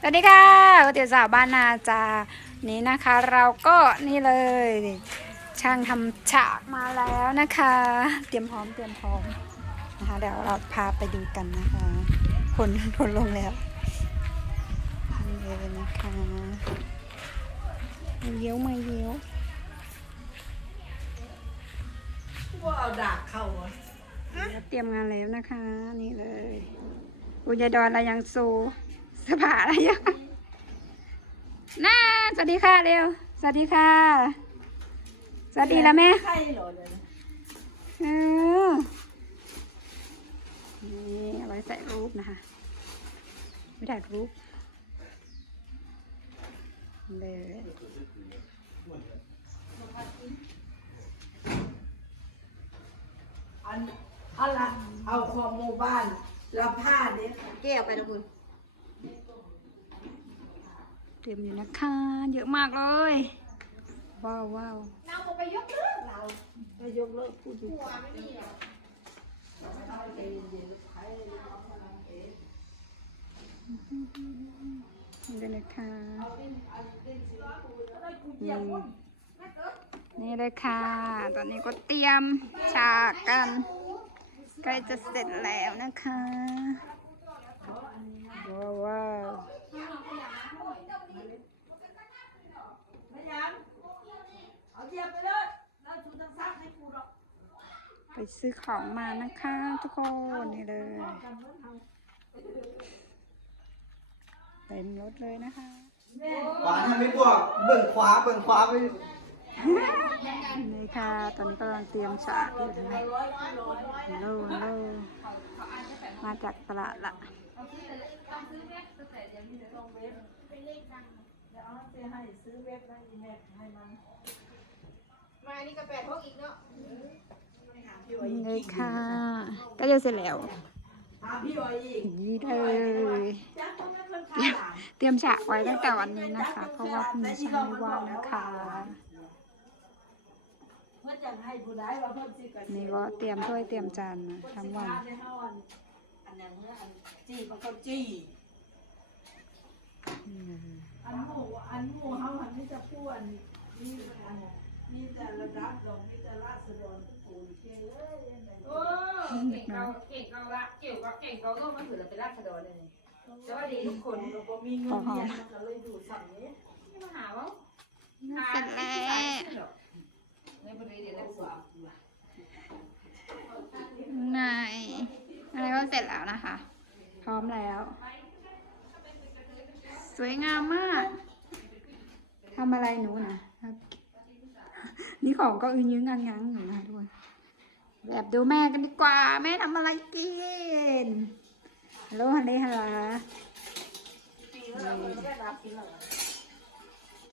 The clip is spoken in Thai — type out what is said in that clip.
สวัสดีค่ะก๋วยเตี๋ยวสาวบ้านนาจานี้นะคะ เราก็นี่เลย ช่างทำฉากมาแล้วนะคะ เตรียมพร้อมเตรียมพร้อมนะคะ เดี๋ยวเราพาไปดูกันนะคะคนคนลงแล้วนี่เลยนะคะมาเยี่ยวมาเยี่ยวว่าเอาดาบเข้าอะเตรียมงานแล้วนะคะ นี่เลยอุยายดอนอะไรยังสู สภาอะไรยังน่าสวัสดีค่ะเร็ว สวัสดีค่ะ สวัสดีแล้วแม่ใช่เหรอเนี่ยนะเออนี่เอาไว้ใส่รูปนะคะไม่ถ่ายรูปเลยอันเอันละเอาของหมู่บ้านแล้วผ้าเนี่ยแก้วไปนะคุณ เตรียมอยู่นะคะ เยอะมากเลย ว้าวว้าวเราไปยกเลิกเราไปยกเลิกพูดอยู่นี่เลยนะคะนี่นี่เลยค่ะ ตอนนี้ก็เตรียมฉากกัน ใกล้จะเสร็จแล้วนะคะ ว้าวว้าว ไม่ยังเอาเทียบไปเลยเราชูทั้งซักให้กูหรอก ไปซื้อของมานะคะทุกคนนี่เลยเต็มรถเลยนะคะขวาทำไม่บวกเบิ่งขวาเบิ่งขวาไปนี่ค่ะตอนนี้กำลังเตรียมฉากอยู่นะโลโลมาจากตลาดละให้ซื้อเว็บนะอีเมลให้มันมานี่ก็แปดพกอีกเนาะนี่ เลยค่ะ ก็จะเสร็จแล้วถามพี่อ้อยอีกนี่เลยจ้าคนนั้นคนขายหลานเตรียมฉากไว้ตั้งแต่วันนี้นะคะ เพราะว่าพรุ่งนี้ช่างไม่ว่างนะคะเพื่อจะให้ผู้ใดว่าเพิ่มสิกันนี่ก็เตรียมถ้วยเตรียมจานมาทั้งวันในห้าวันอันนั้นเมื่ออันจี้บางคนจี้นี่เลยอันหมูอันหมูเฮาหันนี่จะพูดอันนี่อัน นี่แต่ระดับดอกนี่แต่ราษฎรผู้ปู่เก่งเลยยังไงโอ้เก่งเกาเก่งเกาละเกี่ยวกับเก่งเกาโลกมันถือเราเป็นราษฎรเลยนี่สวัสดีทุกคนเราก็มีเงินเรียนมันก็เลยดูสั่งนี้ที่มาหาว่าเสร็จแล้วในบริเวณนั้นสวยไหนอะไรก็เสร็จแล้วนะคะ พร้อมแล้ว สวยงามมากทำอะไรหนูนะ นี่ของก็อึนยื้งงังงังอยู่นะทุกคนแบบดูแม่กันดีกว่า แม่ทำอะไรกินฮัลโหลฮัลโหลฮัลโหล